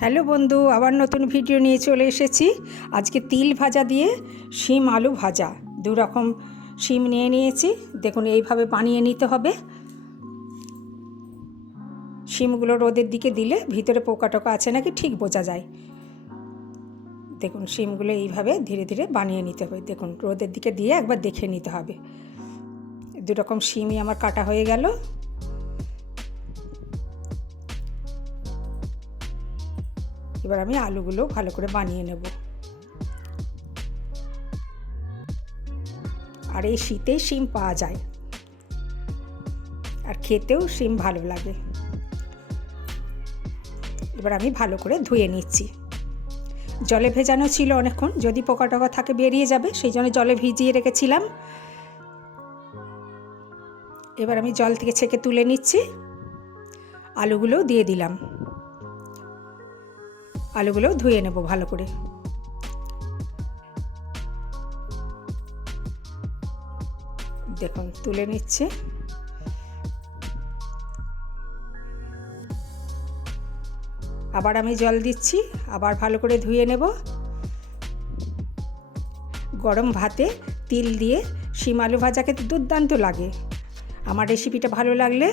Hello বন্ধু, আবার নতুন ভিডিও নিয়ে চলে এসেছি। আজকে তিল ভাজা দিয়ে শিম আলু ভাজা, দু রকম শিম নিয়ে নিয়েছি। দেখুন এইভাবে বানিয়ে নিতে হবে। শিমগুলো রোদের দিকে দিলে ভিতরে পোকা টোকা আছে নাকি ঠিক বোঝা যায়। দেখুন শিমগুলো এইভাবে ধীরে ধীরে বানিয়ে নিতে হবে। দেখুন রোদের দিকে দিয়ে একবার দেখে নিতে হবে। দু রকম শিমই আমার কাটা হয়ে গেল। এবার আমি আলুগুলো ভালো করে বানিয়ে নেব। আর এই শীতেই শিম পাওয়া যায়, আর খেতেও শিম ভালো লাগে। এবার আমি ভালো করে ধুয়ে নিচ্ছি। জলে ভেজানো ছিল অনেকক্ষণ, যদি পোকা টোকা থাকে বেরিয়ে যাবে, সেই জন্য জলে ভিজিয়ে রেখেছিলাম। এবার আমি জল থেকে ছেঁকে তুলে নিচ্ছি। আলুগুলোও দিয়ে দিলাম। আলুগুলোও ধুয়ে নেব ভালো করে। দেখুন তুলে নিচ্ছে। আবার আমি জল দিচ্ছি, আবার ভালো করে ধুয়ে নেব। গরম ভাতে তিল দিয়ে শিম আলু ভাজা খেতে দুর্দান্ত লাগে। আমার রেসিপিটা ভালো লাগলে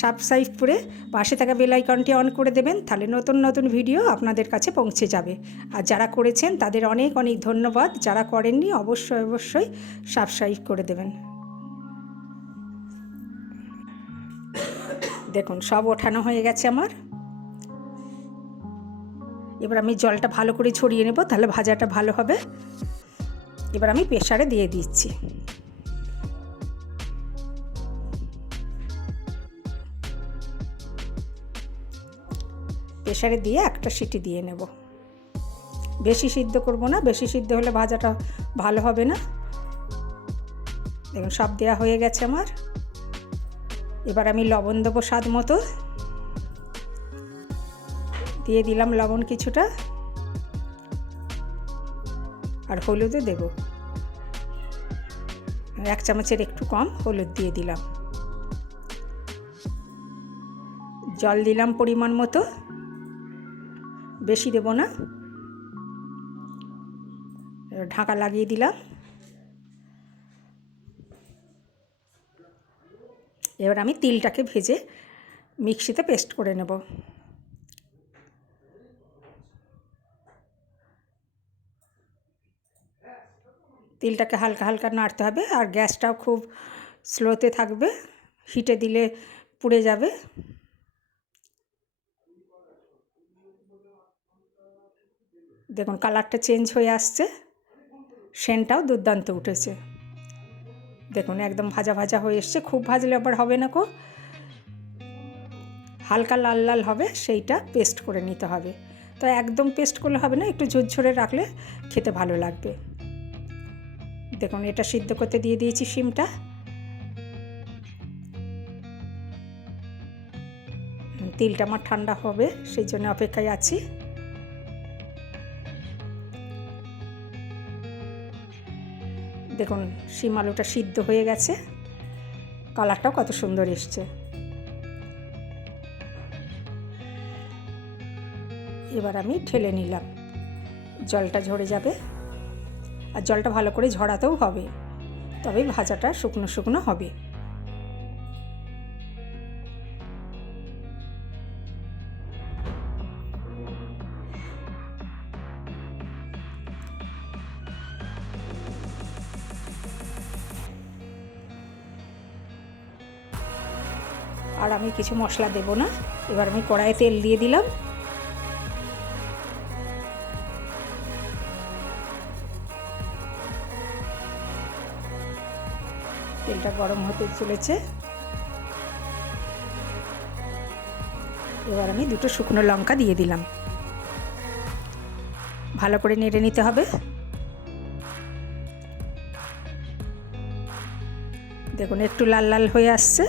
সাবস্ক্রাইব করে পাশে থাকা বেল আইকনটি অন করে দেবেন, তাহলে নতুন নতুন ভিডিও আপনাদের কাছে পৌঁছে যাবে। আর যারা করেছেন তাদের অনেক অনেক ধন্যবাদ, যারা করেননি অবশ্যই সাবস্ক্রাইব করে দেবেন। দেখুন সব ওঠানো হয়ে গেছে আমার। এবার আমি জলটা ভালো করে ছড়িয়ে নেব, তাহলে ভাজাটা ভালো হবে। এবার আমি প্রেসারে দিয়ে দিচ্ছি। প্রেসারে দিয়ে একটা সিটি দিয়ে নেব। বেশি সিদ্ধ করব না, বেশি সিদ্ধ হলে ভাজাটা ভালো হবে না। দেখুন সব দেওয়া হয়ে গেছে আমার। এবার আমি লবণ দেবো স্বাদ মতো। দিয়ে দিলাম লবণ কিছুটা, আর হলুদও দেব। 1 চামচের একটু কম হলুদ দিয়ে দিলাম। জল দিলাম পরিমাণ মতো, বেশি দেব না। ঢাকা লাগিয়ে দিলাম। এবার আমি তিলটাকে ভেজে মিক্সিতে পেস্ট করে নেব। তিলটাকে হালকা হালকা নাড়তে হবে, আর গ্যাসটাও খুব স্লোতে থাকবে, হিটে দিলে পুড়ে যাবে। দেখুন কালারটা চেঞ্জ হয়ে আসছে, সেন্টটাও দুর্দান্ত উঠেছে। দেখুন একদম ভাজা ভাজা হয়ে এসছে। খুব ভাজলে আবার হবে না, হালকা লাল লাল হবে, সেইটা পেস্ট করে নিতে হবে। তো একদম পেস্ট করলে হবে না, একটু ঝুরঝুরে রাখলে খেতে ভালো লাগবে। দেখুন এটা সিদ্ধ করতে দিয়ে দিয়েছি শিমটা। তিলটা আমার ঠান্ডা হবে, সেই জন্য অপেক্ষায় আছি। দেখুন শিম আলুটা সিদ্ধ হয়ে গেছে, কালারটাও কত সুন্দর এসছে। এবার আমি ঢেলে নিলাম। জলটা ঝরে যাবে, আর জলটা ভালো করে ঝরাতেও হবে, তবে ভাজাটা শুকনো শুকনো হবে। আর আমি কিছু মশলা দেব না। এবার আমি কড়াইয়ে তেল দিয়ে দিলাম। তেলটা গরম হতে চলেছে। এবার আমি 2টো শুকনো লঙ্কা দিয়ে দিলাম। ভালো করে নেড়ে নিতে হবে। দেখুন একটু লাল লাল হয়ে আসছে।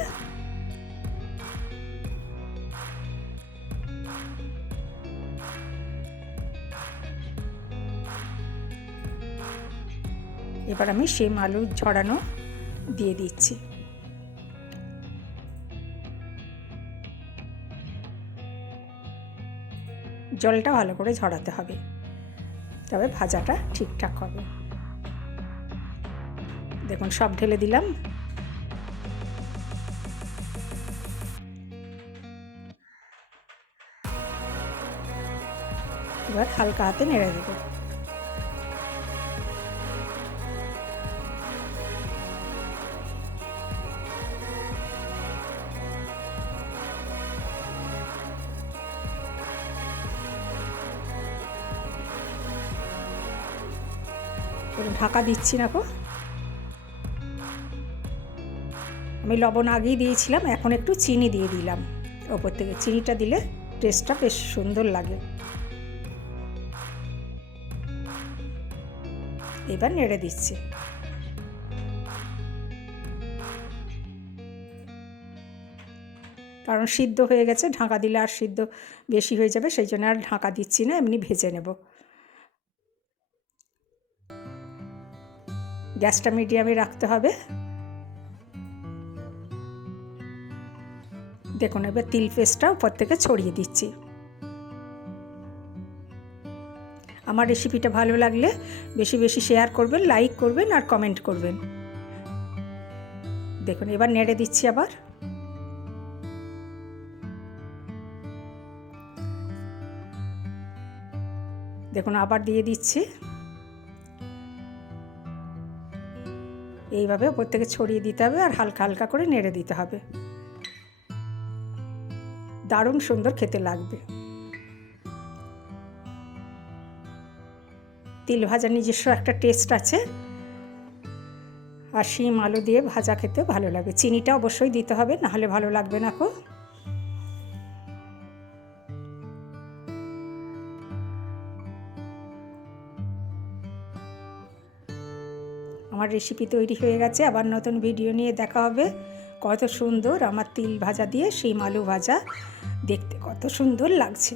এবার আমি শিম আলু ঝরানো দিয়ে দিচ্ছি। জলটা ভালো করে ঝরাতে হবে, তবে ভাজাটা ঠিকঠাক হবে। দেখুন সব ঢেলে দিলাম। এবার হালকা হাতে নেড়ে দেবো। ঢাকা দিচ্ছি না গো, আমি লবণ আগেই দিয়েছিলাম, এখন একটু চিনি দিয়ে দিলাম ওপর থেকে। চিনিটা দিলে টেস্টটা বেশ সুন্দর লাগে। এবার নেড়ে দিচ্ছি। কারণ সিদ্ধ হয়ে গেছে, ঢাকা দিলে আর সিদ্ধ বেশি হয়ে যাবে, সেই জন্য আর ঢাকা দিচ্ছি না, এমনি ভেজে নেব। গ্যাসটা মিডিয়ামে রাখতে হবে। দেখুন এবার তিল পেস্টটা উপর থেকে ছড়িয়ে দিচ্ছি। আমার রেসিপিটা ভালো লাগলে বেশি বেশি শেয়ার করবেন, লাইক করবেন আর কমেন্ট করবেন। দেখুন এবার নেড়ে দিচ্ছি আবার। দেখুন আবার দিয়ে দিচ্ছি। এইভাবে উপর থেকে ছড়িয়ে দিতে হবে আর হালকা হালকা করে নেড়ে দিতে হবে। দারুণ সুন্দর খেতে লাগবে। তিল ভাজার নিজস্ব একটা টেস্ট আছে, আর শিম আলু দিয়ে ভাজা খেতে ভালো লাগে। চিনিটা অবশ্যই দিতে হবে, নাহলে ভালো লাগবে না কো। আমার রেসিপি তৈরি হয়ে গেছে। আবার নতুন ভিডিও নিয়ে দেখা হবে। কত সুন্দর আমার তিল ভাজা দিয়ে শিম আলু ভাজা, দেখতে কত সুন্দর লাগছে।